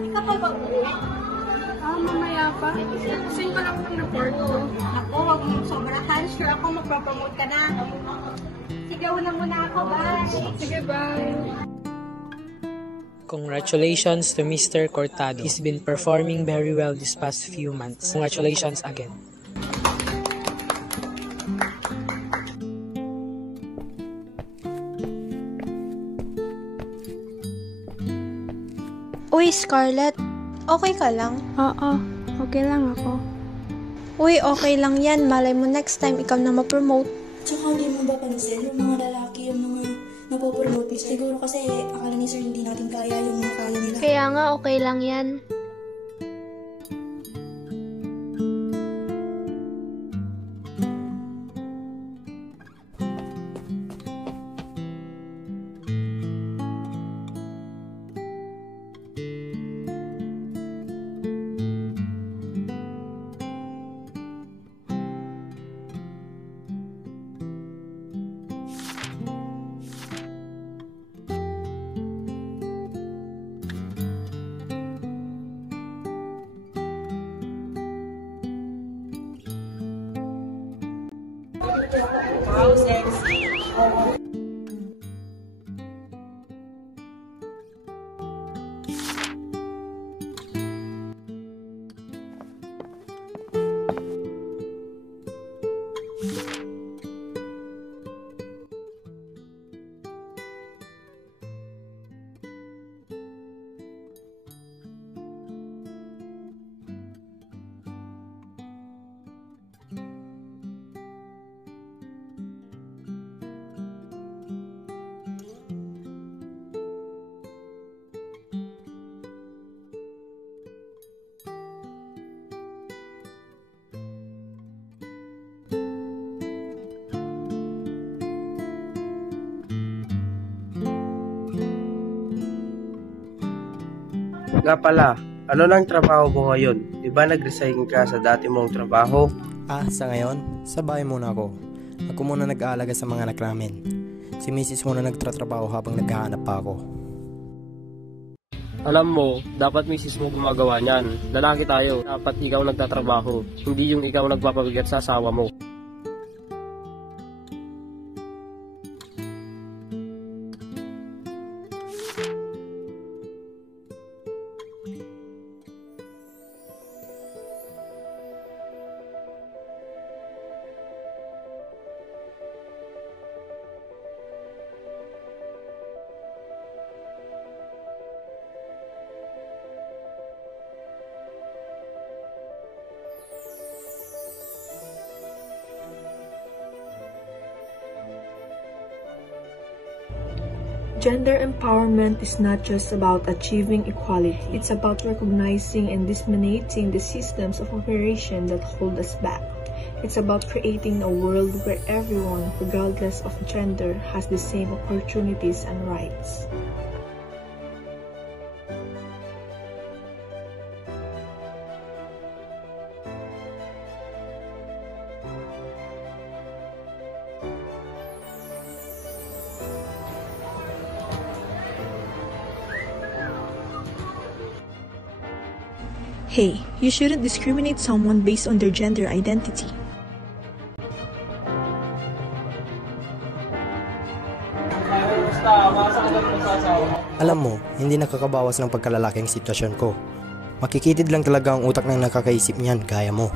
Ikaw pa ba uwi? Mamaya pa. Sing ko lang itong report ko. Ako, huwag mong sobrahan. Sure ako magpapromote ka na. Sige, una muna ako. Bye! Sige, bye! Congratulations to Mr. Cortado. He's been performing very well this past few months. Congratulations again. Uy, Scarlett, okay ka lang? Oo, okay lang ako. Uy, okay lang yan. Malay mo next time ikaw na ma-promote. Tsaka hindi mo ba pansin yung mga lalaki, yung mga napopromote? Siguro kasi akala ni sir hindi natin kaya yung mga kaya nila. Kaya nga, okay lang yan. Wow, sexy. Nga pala, ano lang trabaho mo ngayon? Di ba nag-resign ka sa dati mong trabaho? Sa ngayon, sa bahay muna ako. Ako muna nag-aalaga sa mga anak namin. Si Mrs. muna nagtatrabaho habang naghahanap pa ako. Alam mo, dapat misis mo gumagawa niyan. Lalaki tayo, dapat ikaw nagtatrabaho. Hindi yung ikaw nagpapabigat sa asawa mo. Gender empowerment is not just about achieving equality. It's about recognizing and disseminating the systems of operation that hold us back. It's about creating a world where everyone, regardless of gender, has the same opportunities and rights. Hey, you shouldn't discriminate someone based on their gender identity. Alam mo, hindi nakakabawas ng pagkalalaki ang sitwasyon ko. Makikitid lang talaga ang utak ng nakakaisip niyan, gaya mo.